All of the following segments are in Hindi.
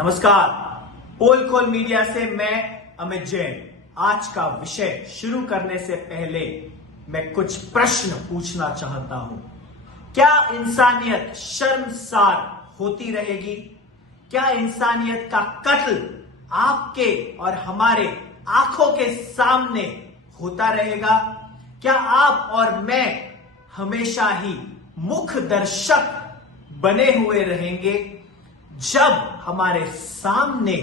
नमस्कार, पोल खोल मीडिया से मैं अमित जैन। आज का विषय शुरू करने से पहले मैं कुछ प्रश्न पूछना चाहता हूं। क्या इंसानियत शर्मसार होती रहेगी? क्या इंसानियत का कत्ल आपके और हमारे आंखों के सामने होता रहेगा? क्या आप और मैं हमेशा ही मुख्य दर्शक बने हुए रहेंगे जब हमारे सामने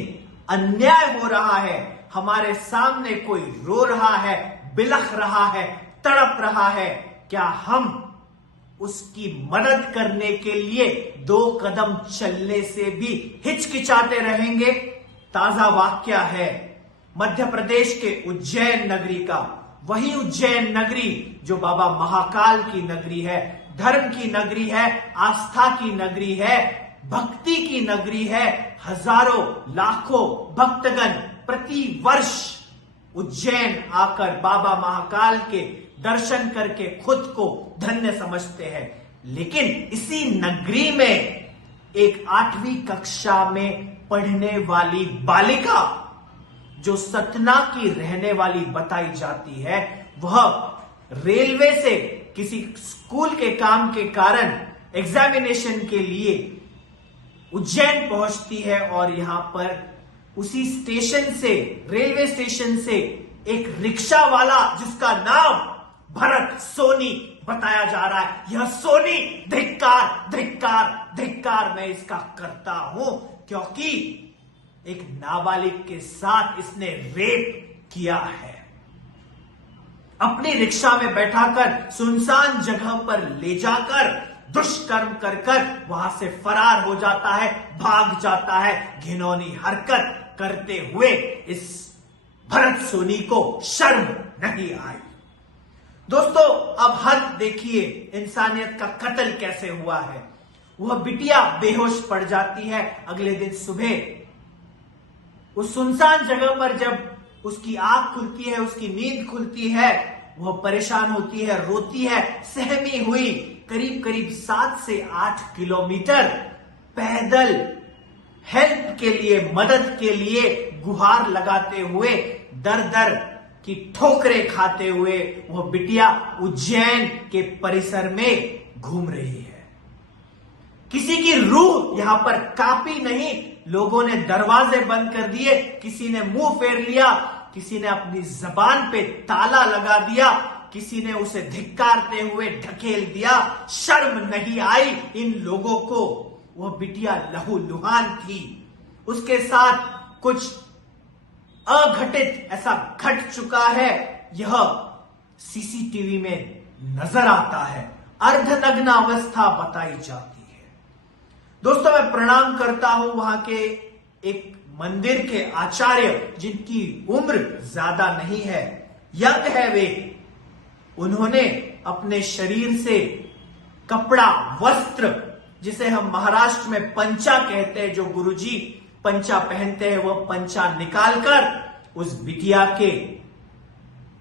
अन्याय हो रहा है, हमारे सामने कोई रो रहा है, बिलख रहा है, तड़प रहा है? क्या हम उसकी मदद करने के लिए 2 कदम चलने से भी हिचकिचाते रहेंगे? ताजा वाकया है मध्य प्रदेश के उज्जैन नगरी का। वही उज्जैन नगरी जो बाबा महाकाल की नगरी है, धर्म की नगरी है, आस्था की नगरी है, भक्ति की नगरी है। हजारों लाखों भक्तगण प्रति वर्ष उज्जैन आकर बाबा महाकाल के दर्शन करके खुद को धन्य समझते हैं। लेकिन इसी नगरी में एक 8वीं कक्षा में पढ़ने वाली बालिका जो सतना की रहने वाली बताई जाती है, वह रेलवे से किसी स्कूल के काम के कारण एग्जामिनेशन के लिए उज्जैन पहुंचती है और यहां पर उसी स्टेशन से, रेलवे स्टेशन से एक रिक्शा वाला जिसका नाम भरत सोनी बताया जा रहा है, यह सोनी धिक्कार धिक्कार धिक्कार मैं इसका करता हूं, क्योंकि एक नाबालिग के साथ इसने रेप किया है। अपनी रिक्शा में बैठाकर सुनसान जगह पर ले जाकर दुष्कर्म कर वहां से फरार हो जाता है, भाग जाता है। घिनौनी हरकत करते हुए इस भरत सोनी को शर्म नहीं आई। दोस्तों, अब हद देखिए, इंसानियत का कत्ल कैसे हुआ है। वह बिटिया बेहोश पड़ जाती है। अगले दिन सुबह उस सुनसान जगह पर जब उसकी आंख खुलती है, उसकी नींद खुलती है, वह परेशान होती है, रोती है, सहमी हुई करीब करीब 7 से 8 किलोमीटर पैदल हेल्प के लिए, मदद के लिए गुहार लगाते हुए, दर दर की ठोकरें खाते हुए वह बिटिया उज्जैन के परिसर में घूम रही है। किसी की रूह यहां पर कांपी नहीं। लोगों ने दरवाजे बंद कर दिए, किसी ने मुंह फेर लिया, किसी ने अपनी जबान पे ताला लगा दिया, किसी ने उसे धिक्कारते हुए ढकेल दिया। शर्म नहीं आई इन लोगों को। वह बिटिया लहूलुहान थी, उसके साथ कुछ अघटित ऐसा घट चुका है, यह सीसीटीवी में नजर आता है। अर्धनग्न अवस्था बताई जाती है। दोस्तों, मैं प्रणाम करता हूं वहां के एक मंदिर के आचार्य, जिनकी उम्र ज्यादा नहीं है, यंग है वे। उन्होंने अपने शरीर से कपड़ा, वस्त्र, जिसे हम महाराष्ट्र में पंचा कहते हैं, जो गुरुजी पंचा पहनते हैं, वह पंचा निकालकर उस बिटिया के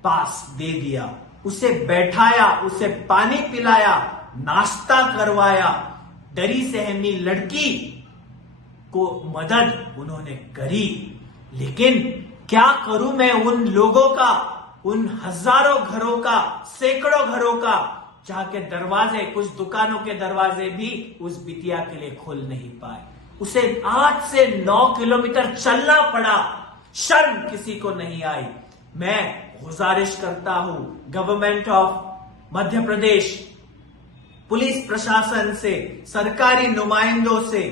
पास दे दिया, उसे बैठाया, उसे पानी पिलाया, नाश्ता करवाया। डरी सहमी लड़की को मदद उन्होंने करी। लेकिन क्या करूं मैं उन लोगों का, उन हजारों घरों का, सैकड़ों घरों का, जहां के दरवाजे, कुछ दुकानों के दरवाजे भी उस बिटिया के लिए खोल नहीं पाए। उसे 8 से 9 किलोमीटर चलना पड़ा। शर्म किसी को नहीं आई। मैं गुजारिश करता हूं government of Madhya Pradesh, police प्रशासन से, सरकारी नुमाइंदों से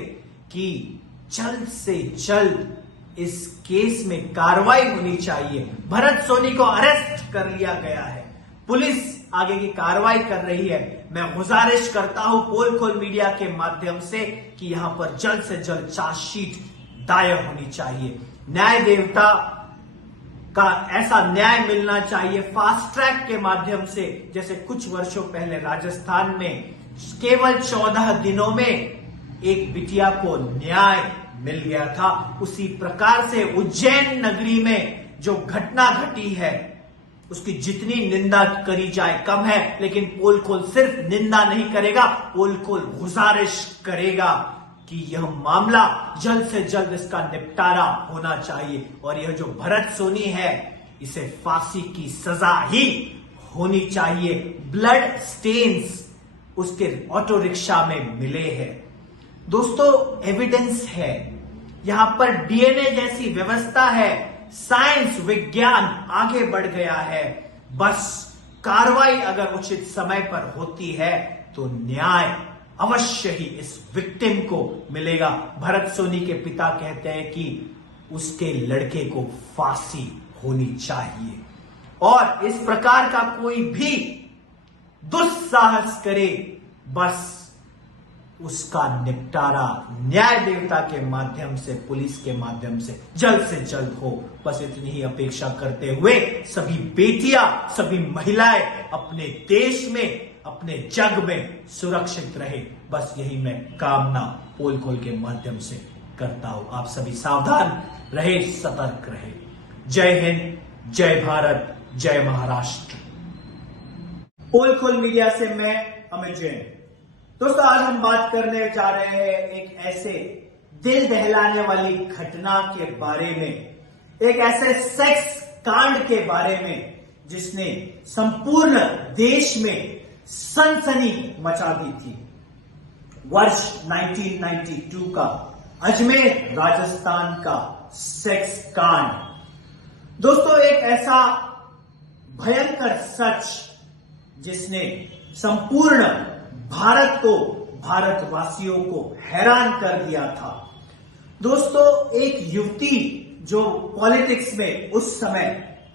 कि जल्द से जल्द इस केस में कार्रवाई होनी चाहिए। भरत सोनी को अरेस्ट कर लिया गया है, पुलिस आगे की कार्रवाई कर रही है। मैं गुजारिश करता हूं पोल खोल मीडिया के माध्यम से कि यहां पर जल्द से जल्द चार्जशीट दायर होनी चाहिए। न्याय देवता का ऐसा न्याय मिलना चाहिए फास्ट ट्रैक के माध्यम से, जैसे कुछ वर्षों पहले राजस्थान में केवल 14 दिनों में एक बिटिया को न्याय मिल गया था। उसी प्रकार से उज्जैन नगरी में जो घटना घटी है, उसकी जितनी निंदा करी जाए कम है। लेकिन पोल खोल सिर्फ निंदा नहीं करेगा, पोल खोल गुजारिश करेगा कि यह मामला जल्द से जल्द इसका निपटारा होना चाहिए और यह जो भरत सोनी है इसे फांसी की सजा ही होनी चाहिए। ब्लड स्टेन्स उसके ऑटो रिक्शा में मिले हैं। दोस्तों, एविडेंस है, यहां पर डीएनए जैसी व्यवस्था है, साइंस विज्ञान आगे बढ़ गया है। बस कार्रवाई अगर उचित समय पर होती है तो न्याय अवश्य ही इस विक्टिम को मिलेगा। भरत सोनी के पिता कहते हैं कि उसके लड़के को फांसी होनी चाहिए और इस प्रकार का कोई भी दुस्साहस करे बस उसका निपटारा न्याय देवता के माध्यम से, पुलिस के माध्यम से जल्द हो। बस इतनी ही अपेक्षा करते हुए सभी बेटियां, सभी महिलाएं अपने देश में, अपने जग में सुरक्षित रहे। बस यही मैं कामना पोल खोल के माध्यम से करता हूं। आप सभी सावधान रहे, सतर्क रहे। जय हिंद, जय भारत, जय महाराष्ट्र। पोल खोल मीडिया से मैं अमित जैन। दोस्तों, आज हम बात करने जा रहे हैं एक ऐसे दिल दहलाने वाली घटना के बारे में, एक ऐसे सेक्स कांड के बारे में जिसने संपूर्ण देश में सनसनी मचा दी थी। वर्ष 1992 का अजमेर राजस्थान का सेक्स कांड। दोस्तों, एक ऐसा भयंकर सच जिसने संपूर्ण भारत को, भारतवासियों को हैरान कर दिया था। दोस्तों, एक युवती जो पॉलिटिक्स में, उस समय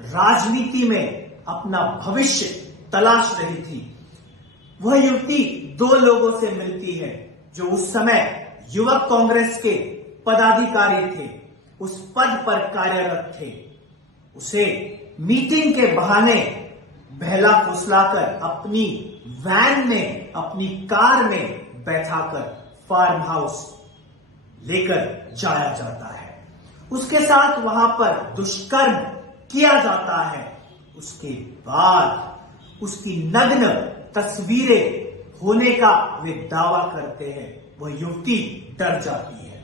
राजनीति में अपना भविष्य तलाश रही थी, वह युवती दो लोगों से मिलती है जो उस समय युवक कांग्रेस के पदाधिकारी थे, उस पद पर कार्यरत थे। उसे मीटिंग के बहाने बहला फुसलाकर अपनी वैन में, अपनी कार में बैठाकर फार्म हाउस लेकर जाया जाता है। उसके साथ वहां पर दुष्कर्म किया जाता है। उसके बाद उसकी नग्न तस्वीरें होने का वे दावा करते हैं। वह युवती डर जाती है,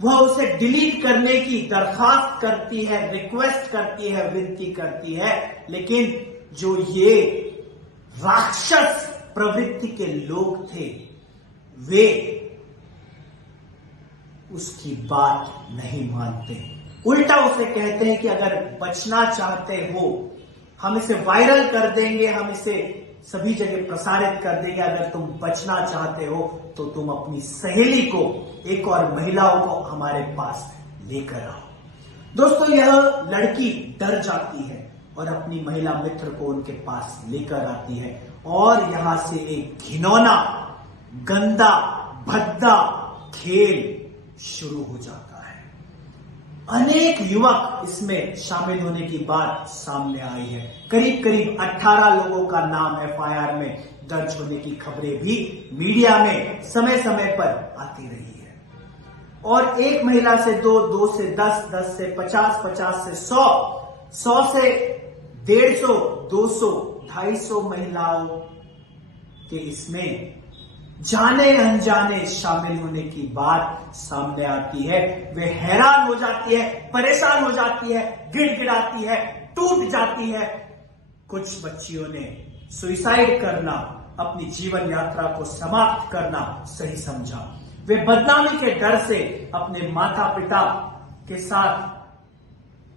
वह उसे डिलीट करने की दरखास्त करती है, रिक्वेस्ट करती है, विनती करती है, लेकिन जो ये राक्षस प्रवृत्ति के लोग थे वे उसकी बात नहीं मानते। उल्टा उसे कहते हैं कि अगर बचना चाहते हो हम इसे वायरल कर देंगे, हम इसे सभी जगह प्रसारित कर देंगे। अगर तुम बचना चाहते हो तो तुम अपनी सहेली को, एक और महिलाओं को हमारे पास लेकर आओ। दोस्तों, यह लड़की डर जाती है और अपनी महिला मित्र को उनके पास लेकर आती है और यहां से एक घिनौना, गंदा, भद्दा खेल शुरू हो जाता है। अनेक युवक इसमें शामिल होने की बात सामने आई है। करीब करीब 18 लोगों का नाम एफआईआर में दर्ज होने की खबरें भी मीडिया में समय समय पर आती रही है। और एक महिला से 2, 2 से 10, 10 से 50, 50 से 100, 100 से 150, 200, 250 महिलाओं के इसमें जाने अनजाने शामिल होने की बात सामने आती है। वे हैरान हो जाती है, परेशान हो जाती है, गिड़गिड़ाती है, टूट जाती है। कुछ बच्चियों ने सुसाइड करना, अपनी जीवन यात्रा को समाप्त करना सही समझा। वे बदनामी के डर से अपने माता पिता के साथ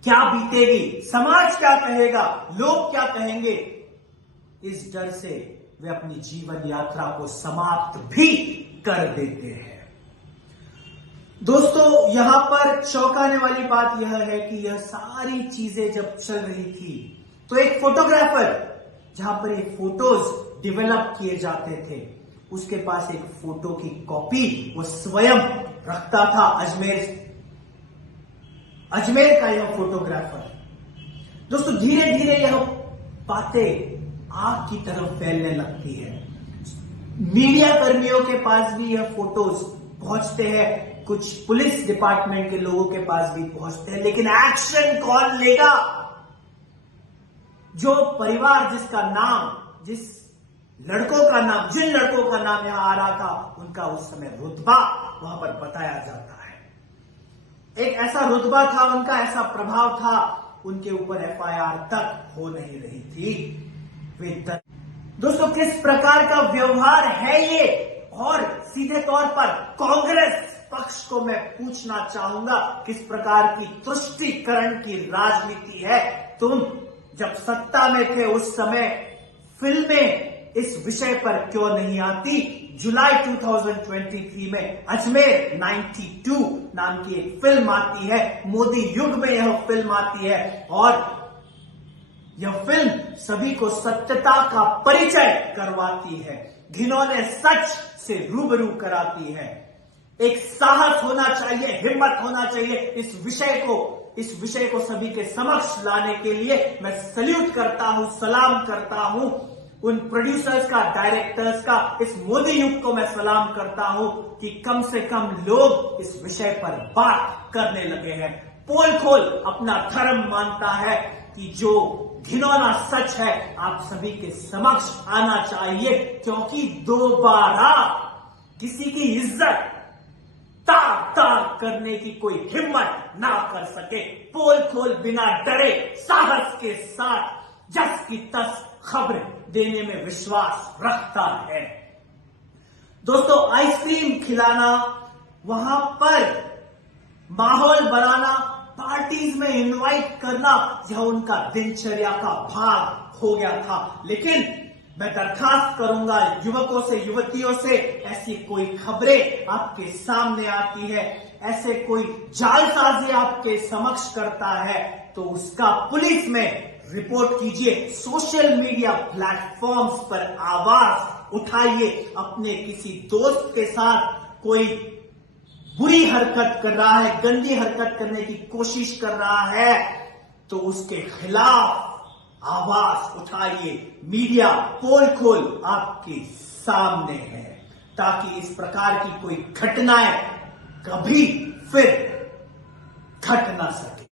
क्या बीतेगी, समाज क्या कहेगा, लोग क्या कहेंगे, इस डर से वे अपनी जीवन यात्रा को समाप्त भी कर देते हैं। दोस्तों, यहां पर चौंकाने वाली बात यह है कि यह सारी चीजें जब चल रही थी तो एक फोटोग्राफर, जहां पर ये फोटोज डेवलप किए जाते थे, उसके पास एक फोटो की कॉपी वो स्वयं रखता था। अजमेर का यह फोटोग्राफर। दोस्तों, धीरे धीरे यह बातें आग की तरफ फैलने लगती है। मीडिया कर्मियों के पास भी यह फोटोज पहुंचते हैं, कुछ पुलिस डिपार्टमेंट के लोगों के पास भी पहुंचते हैं, लेकिन एक्शन कौन लेगा? जो परिवार जिसका नाम, जिन लड़कों का नाम यहां आ रहा था, उनका उस समय रुतबा वहां पर बताया जाता है। एक ऐसा रुतबा था उनका, ऐसा प्रभाव था, उनके ऊपर एफआईआर तक हो नहीं रही थी। दोस्तों, किस प्रकार का व्यवहार है ये, और सीधे तौर पर कांग्रेस पक्ष को मैं पूछना चाहूंगा, किस प्रकार की तुष्टीकरण की राजनीति है। तुम जब सत्ता में थे उस समय फिल्में इस विषय पर क्यों नहीं आती। जुलाई 2023 में अजमेर 92 नाम की एक फिल्म आती है, मोदी युग में यह फिल्म आती है, और यह फिल्म सभी को सत्यता का परिचय करवाती है, घिनौने सच से रूबरू कराती है। एक साहस होना चाहिए, हिम्मत होना चाहिए इस विषय को सभी के समक्ष लाने के लिए। मैं सल्यूट करता हूं, सलाम करता हूं उन प्रोड्यूसर्स का, डायरेक्टर्स का, इस मोदी युग को मैं सलाम करता हूं कि कम से कम लोग इस विषय पर बात करने लगे हैं। पोल खोल अपना धर्म मानता है कि जो घिनौना सच है आप सभी के समक्ष आना चाहिए, क्योंकि दोबारा किसी की इज्जत ताक करने की कोई हिम्मत ना कर सके। पोल खोल बिना डरे साहस के साथ जस की तस खबर देने में विश्वास रखता है। दोस्तों, आइसक्रीम खिलाना, वहां पर माहौल बनाना, पार्टीज में इनवाइट करना, यह उनका दिनचर्या का भाग हो गया था। लेकिन मैं दरखास्त करूंगा युवकों से, युवतियों से, ऐसी कोई खबरें आपके सामने आती है, ऐसे कोई जालसाजी आपके समक्ष करता है, तो उसका पुलिस में रिपोर्ट कीजिए। सोशल मीडिया प्लेटफॉर्म्स पर आवाज उठाइए। अपने किसी दोस्त के साथ कोई बुरी हरकत कर रहा है, गंदी हरकत करने की कोशिश कर रहा है, तो उसके खिलाफ आवाज उठाइए। मीडिया पोल खोल आपके सामने है, ताकि इस प्रकार की कोई घटनाएं कभी फिर घट ना सके।